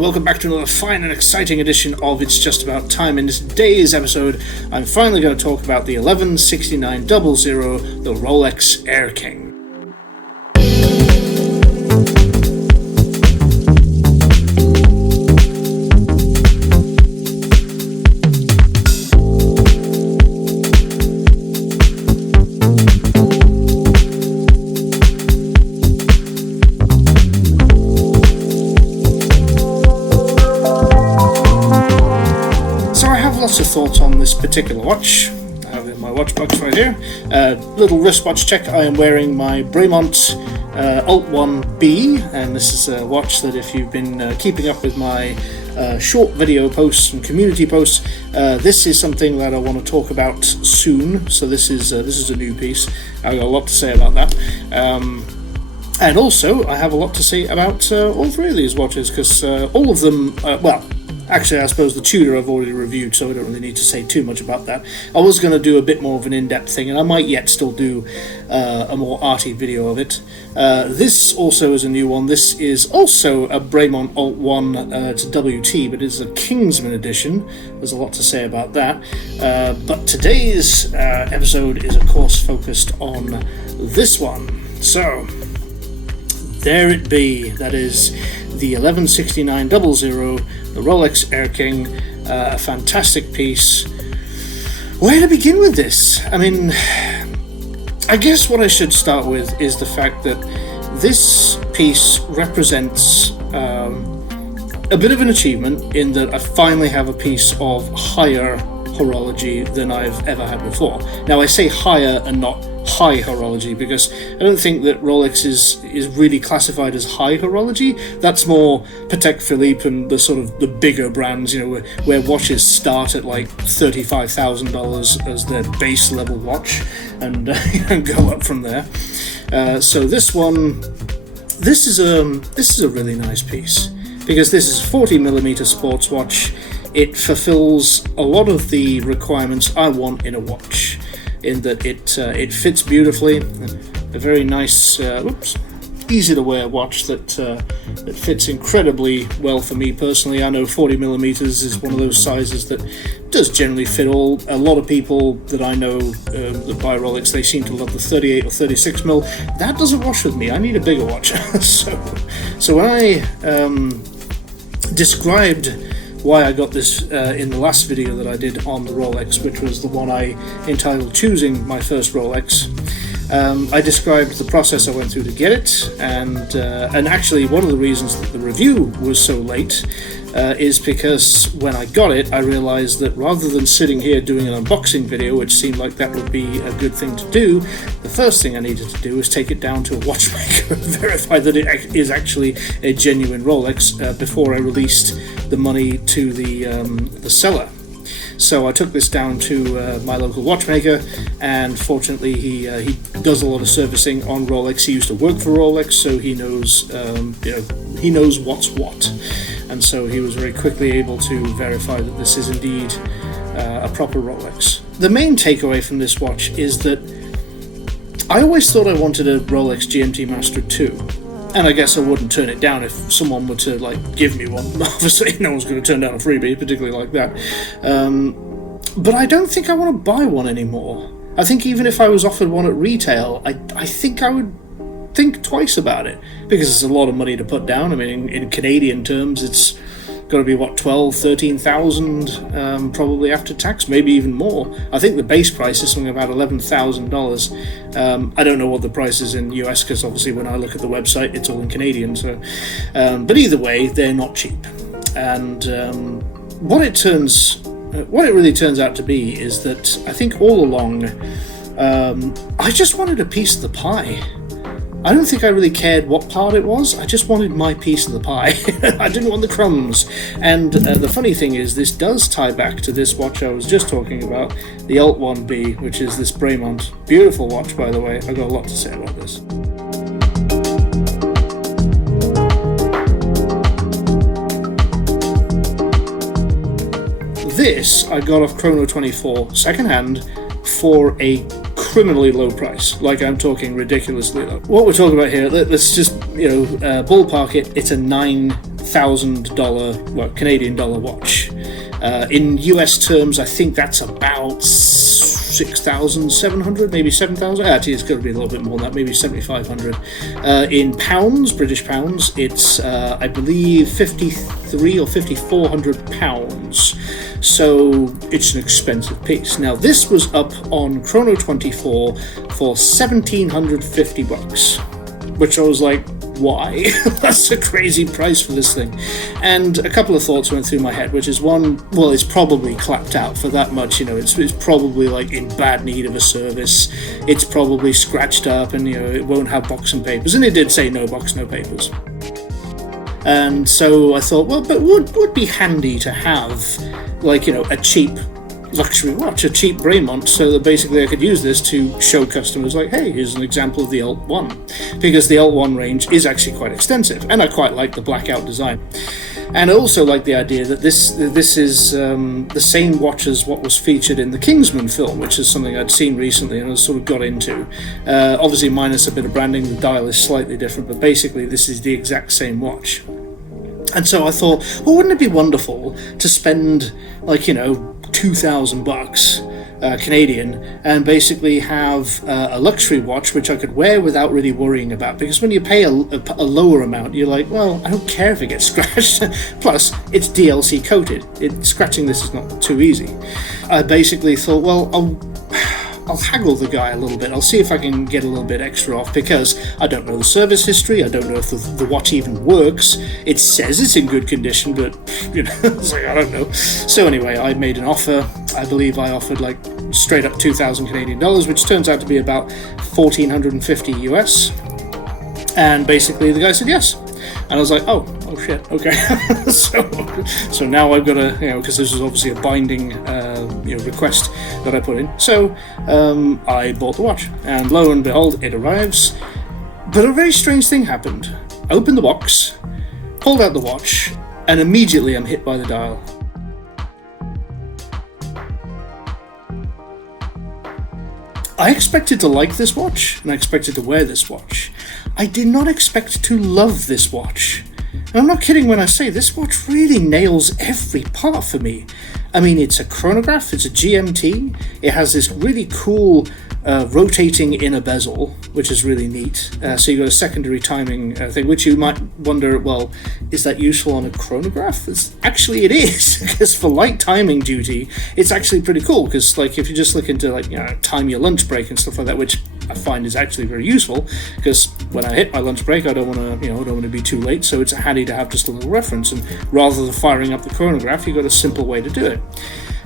and welcome back to another fine and exciting edition of It's Just About Time. In today's episode, I'm finally going to talk about the 116900, the Rolex Air-King. Lots of thoughts on this particular watch. I have my watch box right here. Little wristwatch check. I am wearing my Bremont Alt 1B, and this is a watch that if you've been keeping up with my short video posts and community posts, this is something that I want to talk about soon. So this is a new piece. I've got a lot to say about that. And also, I have a lot to say about all three of these watches, because all of them, actually, I suppose the Tudor I've already reviewed, so I don't really need to say too much about that. I was going to do a bit more of an in-depth thing, and I might yet still do a more arty video of it. This also is a new one. This is also a Bremont Alt 1 to WT, but it's a Kingsman Edition. There's a lot to say about that. But today's episode is, of course, focused on this one. So, there it be. That is the 116900, the Rolex Air-King, a fantastic piece. Where to begin with this? I mean, I guess what I should start with is the fact that this piece represents a bit of an achievement in that I finally have a piece of higher horology than I've ever had before. Now, I say higher and not high horology because I don't think that Rolex is really classified as high horology. That's more Patek Philippe and the sort of the bigger brands, you know, where watches start at like $35,000 as their base level watch and go up from there. So this one, this is a really nice piece because this is a 40mm sports watch. It fulfills a lot of the requirements I want in a watch, in that it fits beautifully, a very nice, easy to wear watch that fits incredibly well for me personally. I know 40mm is one of those sizes that does generally fit a lot of people that I know that buy Rolex. They seem to love the 38 or 36mm. That doesn't wash with me. I need a bigger watch. so when I described why I got this in the last video that I did on the Rolex, which was the one I entitled Choosing My First Rolex, I described the process I went through to get it, and actually one of the reasons that the review was so late is because when I got it, I realized that rather than sitting here doing an unboxing video, which seemed like that would be a good thing to do, the first thing I needed to do was take it down to a watchmaker and verify that it is actually a genuine Rolex before I released the money to the seller. So I took this down to my local watchmaker, and fortunately he does a lot of servicing on Rolex. He used to work for Rolex, so he knows he knows what's what, and so he was very quickly able to verify that this is indeed a proper Rolex. The main takeaway from this watch is that I always thought I wanted a Rolex GMT Master 2. And I guess I wouldn't turn it down if someone were to give me one. Obviously, no one's going to turn down a freebie, particularly like that. But I don't think I want to buy one anymore. I think even if I was offered one at retail, I think I would think twice about it, because it's a lot of money to put down. I mean, in Canadian terms, it's got to be, 12,000-13,000 probably after tax, maybe even more. I think the base price is something about $11,000. I don't know what the price is in US, because obviously when I look at the website, it's all in Canadian. So, but either way, they're not cheap. And what it really turns out to be is that I think all along, I just wanted a piece of the pie. I don't think I really cared what part it was. I just wanted my piece of the pie. I didn't want the crumbs. And the funny thing is, this does tie back to this watch I was just talking about, the Alt 1B, which is this Bremont. Beautiful watch, by the way. I've got a lot to say about this. This I got off Chrono24 secondhand for a criminally low price. Like, I'm talking ridiculously low. What we're talking about here, let's just ballpark it. It's a $1,000, well, Canadian dollar watch. In US terms, I think that's about 6,700, maybe 7,000. Actually, it's got to be a little bit more than that, maybe 7,500. In pounds, British pounds, it's I believe 53 or 5,400 pounds. So it's an expensive piece. Now this was up on Chrono24 for $1,750, which I was like, why? That's a crazy price for this thing. And a couple of thoughts went through my head, which is one, well, it's probably clapped out for that much, it's probably like in bad need of a service. It's probably scratched up and, it won't have box and papers. And it did say no box, no papers. And so I thought, well, but would be handy to have, like, a cheap luxury watch, a cheap Bremont, so that basically I could use this to show customers, like, hey, here's an example of the Alt 1, because the Alt 1 range is actually quite extensive, and I quite like the blackout design. And I also like the idea that this is the same watch as what was featured in the Kingsman film, which is something I'd seen recently and I sort of got into. Obviously minus a bit of branding, the dial is slightly different, but basically this is the exact same watch. And so I thought, well, wouldn't it be wonderful to spend, like, $2,000 Canadian and basically have a luxury watch which I could wear without really worrying about, because when you pay a lower amount, you're like, well, I don't care if it gets scratched. Plus it's DLC coated, scratching this is not too easy. I basically thought, well, I'll haggle the guy a little bit. I'll see if I can get a little bit extra off, because I don't know the service history. I don't know if the watch even works. It says it's in good condition, but it's like, I don't know. So anyway, I made an offer. I believe I offered like straight up 2,000 Canadian dollars, which turns out to be about 1,450 US. And basically the guy said yes. And I was like, oh shit, okay. so now I've got to, because this was obviously a binding, request that I put in. So I bought the watch, and lo and behold, it arrives. But a very strange thing happened. I opened the box, pulled out the watch, and immediately I'm hit by the dial. I expected to like this watch, and I expected to wear this watch. I did not expect to love this watch. And I'm not kidding when I say this watch really nails every part for me. I mean, it's a chronograph, it's a GMT, it has this really cool rotating inner bezel, which is really neat. So you've got a secondary timing thing, which you might wonder, well, is that useful on a chronograph? Actually, it is, because for light timing duty, it's actually pretty cool, because like if you just look into time your lunch break and stuff like that, which I find is actually very useful, because when I hit my lunch break, I don't want to be too late, so it's handy to have just a little reference, and rather than firing up the chronograph, you've got a simple way to do it.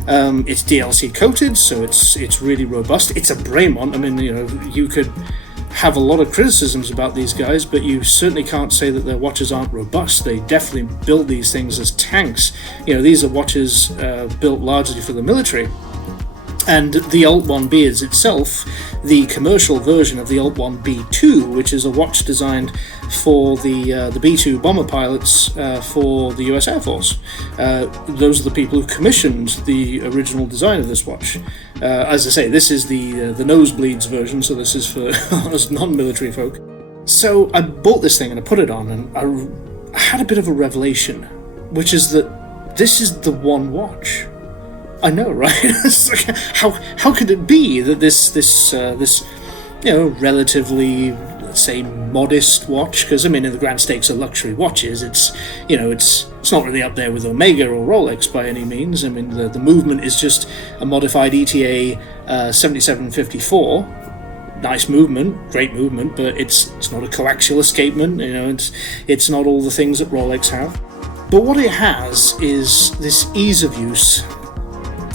It's DLC coated, so it's really robust. It's a Bremont. I mean, you could have a lot of criticisms about these guys, but you certainly can't say that their watches aren't robust. They definitely build these things as tanks. These are watches built largely for the military. And the Alt 1B is itself the commercial version of the Alt 1B2, which is a watch designed for the B-2 bomber pilots for the US Air Force. Those are the people who commissioned the original design of this watch. As I say, this is the nosebleeds version, so this is for us non-military folk. So I bought this thing and I put it on, and I had a bit of a revelation, which is that this is the one watch. I know, right? It's like, how could it be that this relatively, let's say, modest watch? Because I mean, in the grand stakes of luxury watches, it's not really up there with Omega or Rolex by any means. I mean, the movement is just a modified ETA 7754. Nice movement, great movement, but it's not a coaxial escapement. It's not all the things that Rolex have. But what it has is this ease of use,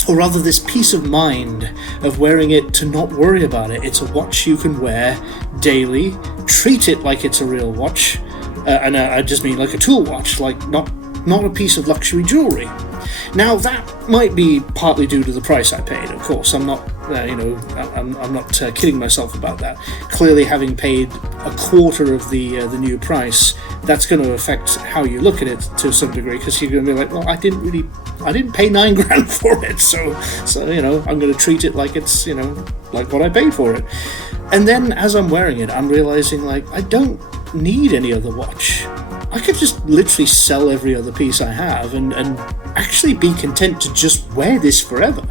or rather this peace of mind of wearing it to not worry about it. It's a watch you can wear daily, treat it like it's a real watch, and I just mean like a tool watch, like not a piece of luxury jewelry. Now that might be partly due to the price I paid. Of course, I'm not, I'm not kidding myself about that. Clearly, having paid a quarter of the new price, that's going to affect how you look at it to some degree, because you're going to be like, well, I didn't pay $9,000 for it, so I'm going to treat it like it's like what I paid for it. And then as I'm wearing it, I'm realizing, like, I don't need any other watch. I could just literally sell every other piece I have and actually be content to just wear this forever.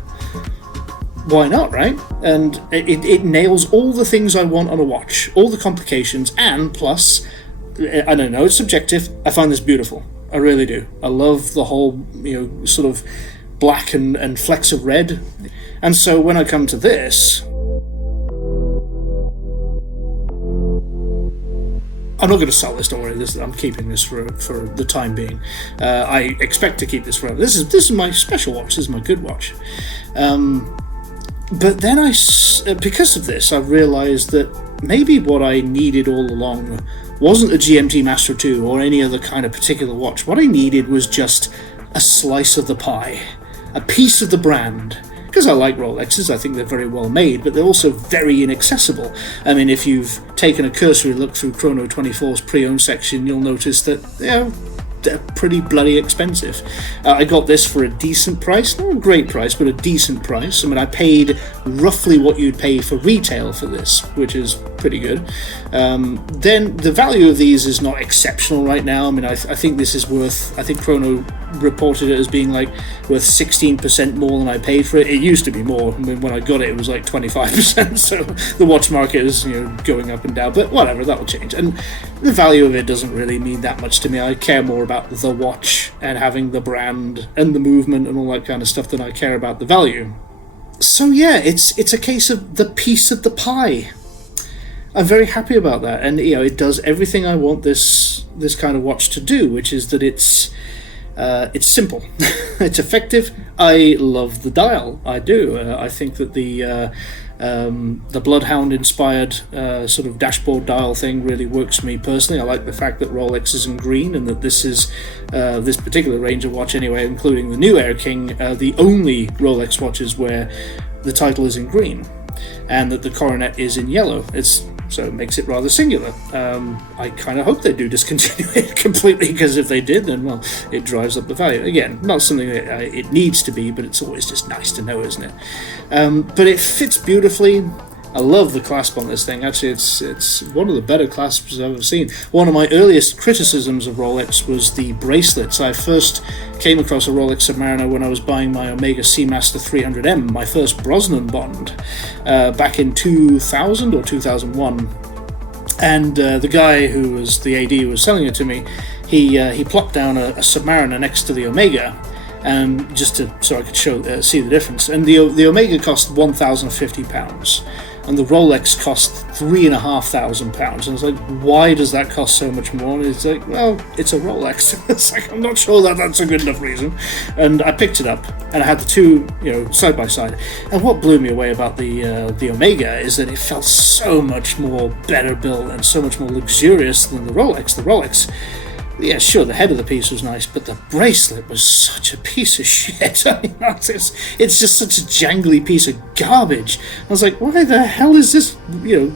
Why not, right? And it nails all the things I want on a watch, all the complications, and plus, I don't know, it's subjective, I find this beautiful. I really do. I love the whole, sort of black and flecks of red. And so when I come to this, I'm not going to sell this, don't worry. I'm keeping this for the time being. I expect to keep this forever. This is my special watch. This is my good watch. But then because of this, I realised that maybe what I needed all along wasn't a GMT Master 2 or any other kind of particular watch. What I needed was just a slice of the pie, a piece of the brand. Because I like Rolexes, I think they're very well made, but they're also very inaccessible. I mean, if you've taken a cursory look through Chrono 24's pre-owned section, you'll notice that, they're pretty bloody expensive. I got this for a decent price, not a great price, but a decent price. I mean, I paid roughly what you'd pay for retail for this, which is pretty good. Then the value of these is not exceptional right now. I mean, I think this is worth, I think Chrono reported it as being like worth 16% more than I paid for it. It used to be more. I mean, when I got it, it was like 25%. So the watch market is going up and down, but whatever, that will change. And the value of it doesn't really mean that much to me. I care more about the watch and having the brand and the movement and all that kind of stuff than I care about the value. So yeah, it's a case of the piece of the pie. I'm very happy about that, and it does everything I want this kind of watch to do, which is that it's simple, it's effective. I love the dial. I do. I think that the Bloodhound-inspired sort of dashboard dial thing really works for me personally. I like the fact that Rolex is in green, and that this is this particular range of watch, anyway, including the new Air-King, the only Rolex watches where the title is in green, and that the coronet is in yellow. So it makes it rather singular. I kind of hope they do discontinue it completely, because if they did, then, well, it drives up the value. Again, not something that it needs to be, but it's always just nice to know, isn't it? But it fits beautifully. I love the clasp on this thing. Actually, it's one of the better clasps I've ever seen. One of my earliest criticisms of Rolex was the bracelets. I first came across a Rolex Submariner when I was buying my Omega Seamaster 300M, my first Brosnan Bond, back in 2000 or 2001. And the guy who was the AD who was selling it to me, he plopped down a Submariner next to the Omega, and so I could see the difference. And the Omega cost £1,050. And the Rolex cost £3,500. And I was like, why does that cost so much more? And it's like, well, it's a Rolex. It's like, I'm not sure that's a good enough reason. And I picked it up, and I had the two, side by side. And what blew me away about the Omega is that it felt so much more better built and so much more luxurious than the Rolex. The Rolex, yeah, sure, the head of the piece was nice, but the bracelet was such a piece of shit. I mean, it's just such a jangly piece of garbage. I was like, why the hell is this,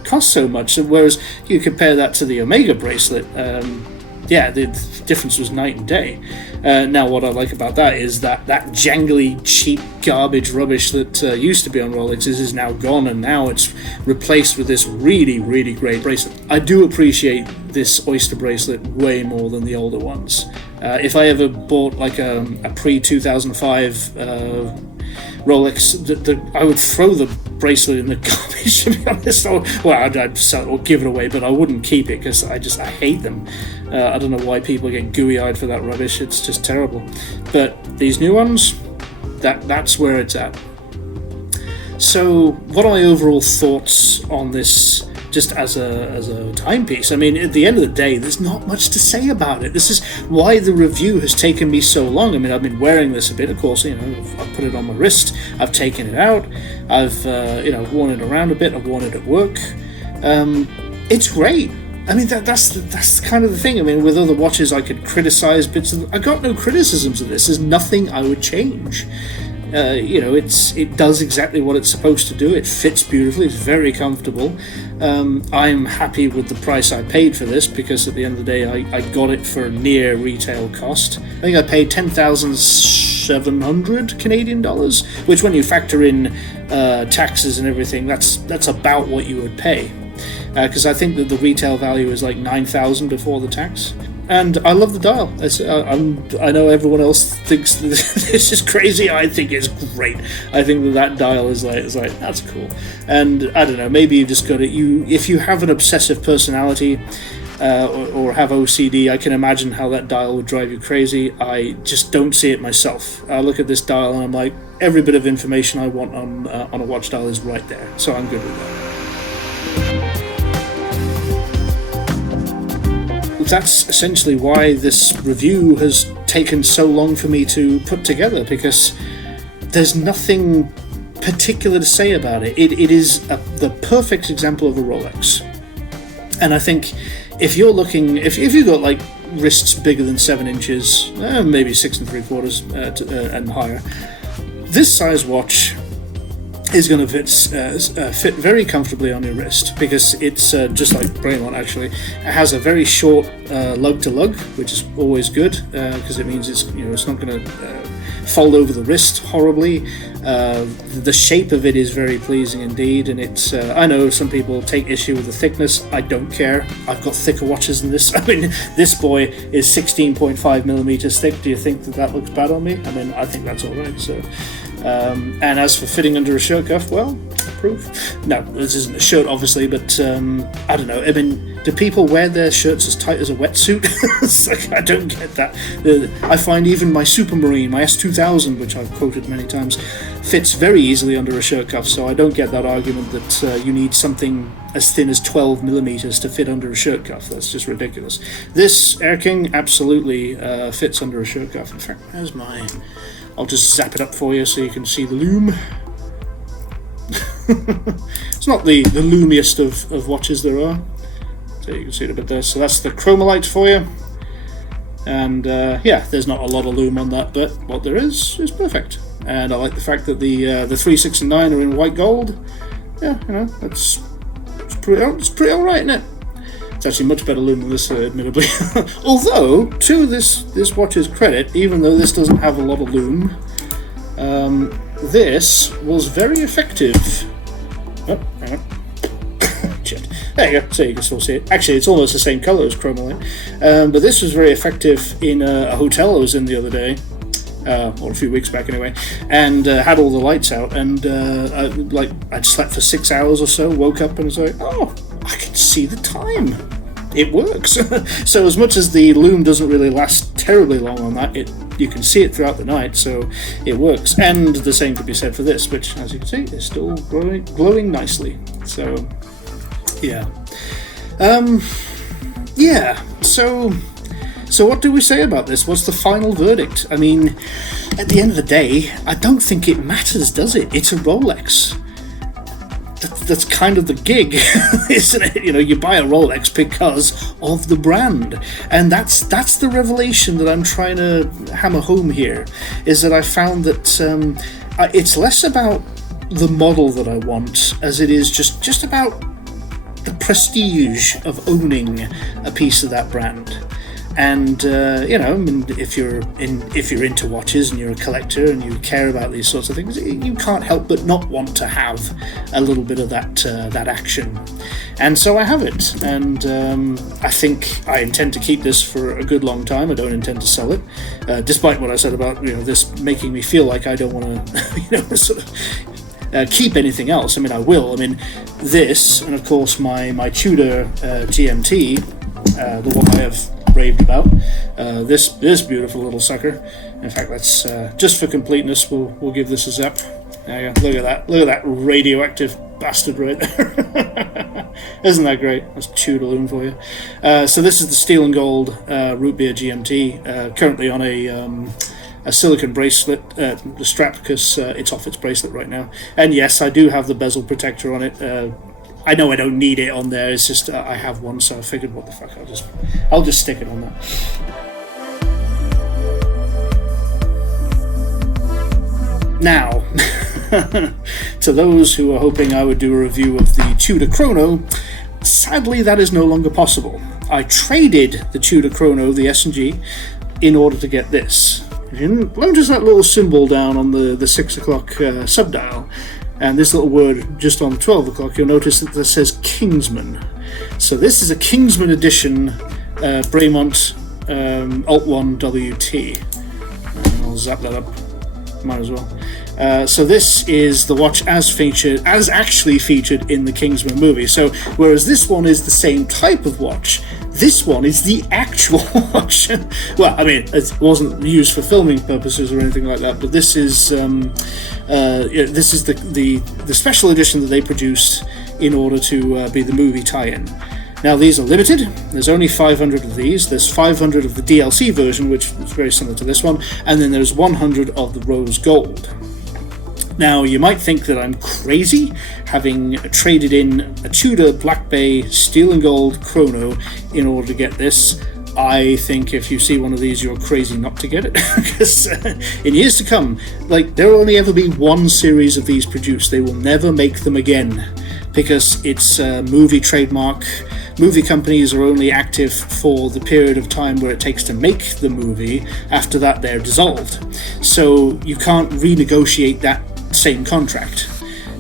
cost so much? And whereas you compare that to the Omega bracelet, the difference was night and day. Now, what I like about that is that jangly, cheap garbage rubbish that used to be on Rolexes is now gone, and now it's replaced with this really, really great bracelet. I do appreciate this Oyster bracelet way more than the older ones. If I ever bought like a pre-2005 Rolex, I would throw the bracelet in the garbage, to be honest. I'd sell it or give it away, but I wouldn't keep it because I hate them. I don't know why people get gooey-eyed for that rubbish. It's just terrible. But these new ones, that's where it's at. So what are my overall thoughts on this, just as a timepiece? I mean, at the end of the day, there's not much to say about it. This is why the review has taken me so long. I mean, I've been wearing this a bit, of course. I've put it on my wrist, I've taken it out, I've worn it around a bit, I've worn it at work. It's great. I mean, that's kind of the thing. I mean, with other watches, I could criticize bits of them. I got no criticisms of this. There's nothing I would change. It does exactly what it's supposed to do. It fits beautifully. It's very comfortable. I'm happy with the price I paid for this, because at the end of the day, I got it for near retail cost. I think I paid 10,700 Canadian dollars, which, when you factor in taxes and everything, that's about what you would pay. Because I think that the retail value is like 9,000 before the tax. and I love the dial. I know everyone else thinks this is crazy. I think it's great. I think that dial is like that's cool. And I don't know, maybe you just got it. If you have an obsessive personality or have OCD, I can imagine how that dial would drive you crazy. I just don't see it myself. I look at this dial and I'm like, every bit of information I want on a watch dial is right there. So I'm good with that. That's essentially why this review has taken so long for me to put together, because there's nothing particular to say about it. It is the perfect example of a Rolex. And I think if you're looking, if you've got like wrists bigger than 7 inches, maybe 6 3/4 and higher, this size watch is going to fit very comfortably on your wrist, because it's just like Bremont actually. It has a very short lug to lug, which is always good because it means it's not going to fold over the wrist horribly. The shape of it is very pleasing indeed, and it's I know some people take issue with the thickness. I don't care. I've got thicker watches than this. I mean, this boy is 16.5 millimeters thick. Do you think that looks bad on me? I mean, I think that's all right. So. And as for fitting under a shirt cuff, well, proof. No, this isn't a shirt, obviously, but I don't know. I mean, do people wear their shirts as tight as a wetsuit? It's like, I don't get that. I find even my Supermarine, my S2000, which I've quoted many times, fits very easily under a shirt cuff, so I don't get that argument that you need something as thin as 12 millimeters to fit under a shirt cuff. That's just ridiculous. This Air-King absolutely fits under a shirt cuff. In fact, where's my... I'll just zap it up for you so you can see the loom. It's not the loomiest of watches there are. So you can see it a bit there. So that's the Chromolite for you. And yeah, there's not a lot of loom on that, but what there is perfect. And I like the fact that the 3, 6, and 9 are in white gold. Yeah, it's pretty alright, isn't it? It's actually much better loom than this, admittedly. Although, to this watch's credit, even though this doesn't have a lot of loom, this was very effective. Oh, hang on. Shit. There you go, so you can still see it. Actually, it's almost the same colour as Chromolite. But this was very effective in a hotel I was in the other day, or a few weeks back anyway, and had all the lights out, and I'd slept for 6 hours or so, woke up and was like, oh, I can see the time. It works. So as much as the loom doesn't really last terribly long on that, you can see it throughout the night, so it works. And the same could be said for this, which, as you can see, is still glowing nicely. So, yeah. Yeah, so what do we say about this? What's the final verdict? I mean, at the end of the day, I don't think it matters, does it? It's a Rolex. That's kind of the gig, isn't it? You buy a Rolex because of the brand, and that's the revelation that I'm trying to hammer home here, is that I found that it's less about the model that I want as it is just about the prestige of owning a piece of that brand. And if you're into watches and you're a collector and you care about these sorts of things, you can't help but not want to have a little bit of that action. And so I have it, and I think I intend to keep this for a good long time. I don't intend to sell it, despite what I said about this making me feel like I don't want to sort of keep anything else. I mean, I will. I mean, this, and of course my Tudor GMT, the one I have raved about, this beautiful little sucker. In fact, let's just for completeness, we'll give this a zap. There you go. Look at that radioactive bastard right there. Isn't that great? That's Tudor loom for you. So this is the steel and gold root beer GMT, currently on a silicone bracelet, the strap, because it's off its bracelet right now. And yes, I do have the bezel protector on it. I know I don't need it on there, it's just I have one, so I figured, what the fuck, I'll just stick it on that. Now, to those who are hoping I would do a review of the Tudor Chrono, sadly that is no longer possible. I traded the Tudor Chrono, the S&G, in order to get this. If you notice that little symbol down on the 6 o'clock subdial, and this little word just on 12 o'clock, you'll notice that this says Kingsman. So this is a Kingsman Edition Bremont Alt 1 WT. I'll zap that up. Might as well. So this is the watch as actually featured in the Kingsman movie. So whereas this one is the same type of watch, this one is the actual watch. Well, I mean, it wasn't used for filming purposes or anything like that, but this is the special edition that they produced in order to be the movie tie-in. Now these are limited. There's only 500 of these. There's 500 of the DLC version, which is very similar to this one, and then there's 100 of the rose gold. Now you might think that I'm crazy, having traded in a Tudor Black Bay steel and gold chrono in order to get this. I think if you see one of these, you're crazy not to get it, because in years to come, like, there will only ever be one series of these produced. They will never make them again, because it's a movie trademark. Movie companies are only active for the period of time where it takes to make the movie. After that, they're dissolved. So you can't renegotiate that same contract.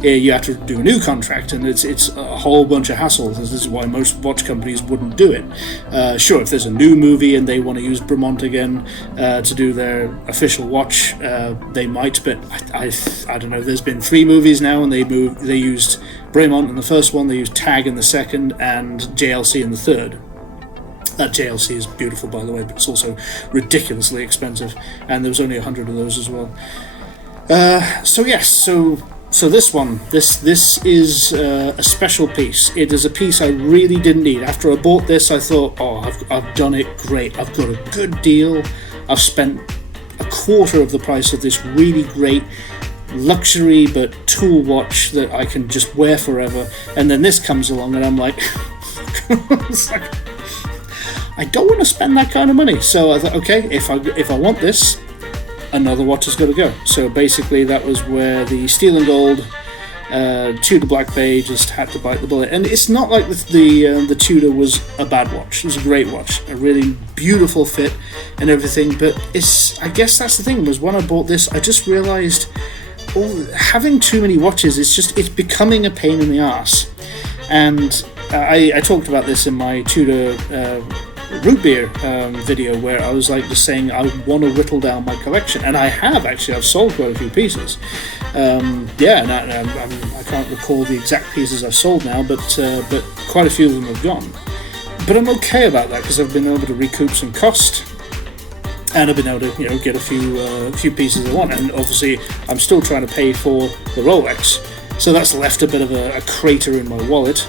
You have to do a new contract, and it's a whole bunch of hassle. This is why most watch companies wouldn't do it. Sure, if there's a new movie and they want to use Bremont again to do their official watch, they might. But I don't know. There's been 3 movies now, and they used Bremont in the first one, they used TAG in the second, and JLC in the third. That JLC is beautiful, by the way, but it's also ridiculously expensive, and there was only 100 of those as well. So this one, this is a special piece. It is a piece I really didn't need. After I bought this, I thought, oh, I've done it great. I've got a good deal. I've spent a quarter of the price of this really great luxury but tool watch that I can just wear forever. And then this comes along, and I'm like, it's like, I don't want to spend that kind of money. So I thought, okay, if I want this, another watch has got to go. So basically that was where the steel and gold Tudor Black Bay just had to bite the bullet. And it's not like the Tudor was a bad watch. It was a great watch, a really beautiful fit and everything. But I guess that's the thing, was when I bought this, I just realised, having too many watches it's becoming a pain in the arse. And I talked about this in my Tudor root beer video, where I was like just saying I want to whittle down my collection, and I have actually. I've sold quite a few pieces. And I can't recall the exact pieces I've sold now, but quite a few of them have gone. But I'm okay about that, because I've been able to recoup some cost, and I've been able to get a few pieces I want. And obviously I'm still trying to pay for the Rolex, so that's left a bit of a crater in my wallet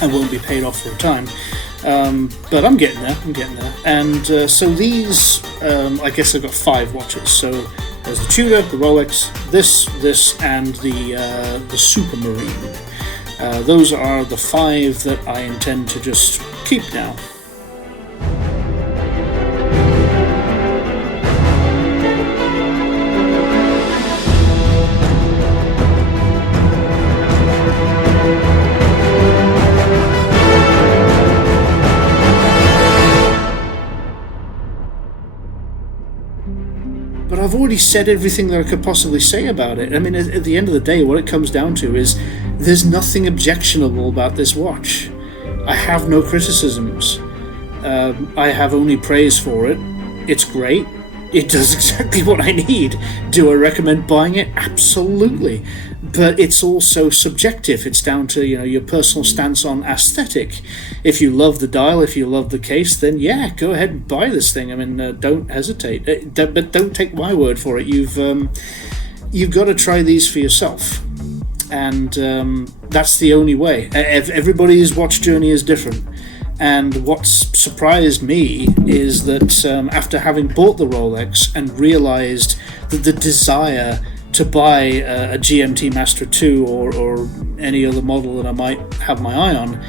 and won't be paid off for a time. But I'm getting there. And so these, I guess I've got 5 watches. So there's the Tudor, the Rolex, this, and the Supermarine. Those are the 5 that I intend to just keep now. But I've already said everything that I could possibly say about it. I mean, at the end of the day, what it comes down to is there's nothing objectionable about this watch. I have no criticisms. I have only praise for it. It's great. It does exactly what I need. Do I recommend buying it? Absolutely. But it's also subjective. It's down to your personal stance on aesthetic. If you love the dial, if you love the case, then yeah, go ahead and buy this thing. I mean, don't hesitate. But don't take my word for it. You've got to try these for yourself, and that's the only way. Everybody's watch journey is different. And what's surprised me is that after having bought the Rolex and realised that the desire to buy a GMT Master 2 or any other model that I might have my eye on,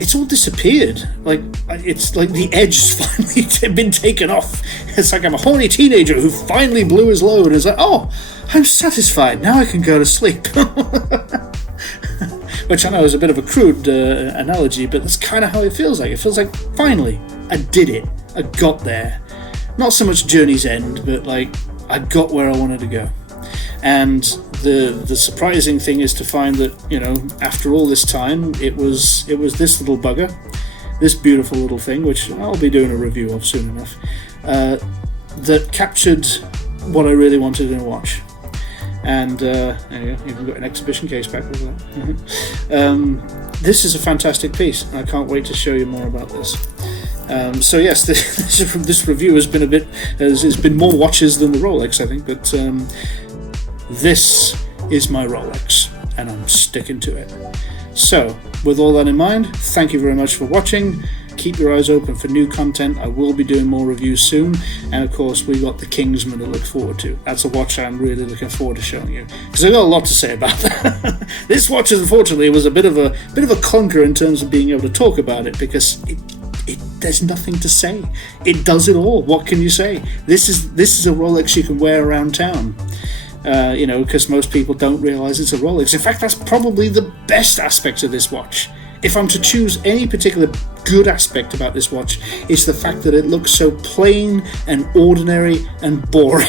it's all disappeared. Like, it's like the edge has finally been taken off. It's like I'm a horny teenager who finally blew his load and is like, oh, I'm satisfied, now I can go to sleep. Which I know is a bit of a crude analogy, but that's kind of how it feels like. It feels like, finally, I did it. I got there. Not so much journey's end, but like, I got where I wanted to go. And the surprising thing is to find that, after all this time, it was this little bugger this beautiful little thing, which I'll be doing a review of soon enough, that captured what I really wanted in a watch. And there you go, even got an exhibition case back with that. This is a fantastic piece, and I can't wait to show you more about this. So yes, this review has been more watches than the Rolex, I think, but this is my Rolex, and I'm sticking to it. So, with all that in mind, thank you very much for watching. Keep your eyes open for new content. I will be doing more reviews soon, and of course we got the Kingsman to look forward to. That's a watch I'm really looking forward to showing you, because I've got a lot to say about that. This watch, unfortunately, was a bit of a clunker in terms of being able to talk about it, because there's nothing to say. It does it all. What can you say? This is a Rolex you can wear around town. Because most people don't realise it's a Rolex. In fact, that's probably the best aspect of this watch. If I'm to choose any particular good aspect about this watch, it's the fact that it looks so plain and ordinary and boring.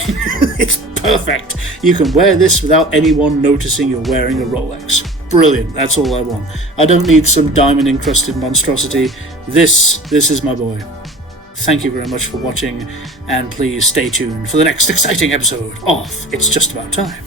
It's perfect. You can wear this without anyone noticing you're wearing a Rolex. Brilliant. That's all I want. I don't need some diamond encrusted monstrosity. This is my boy. Thank you very much for watching, and please stay tuned for the next exciting episode of It's Just About Time.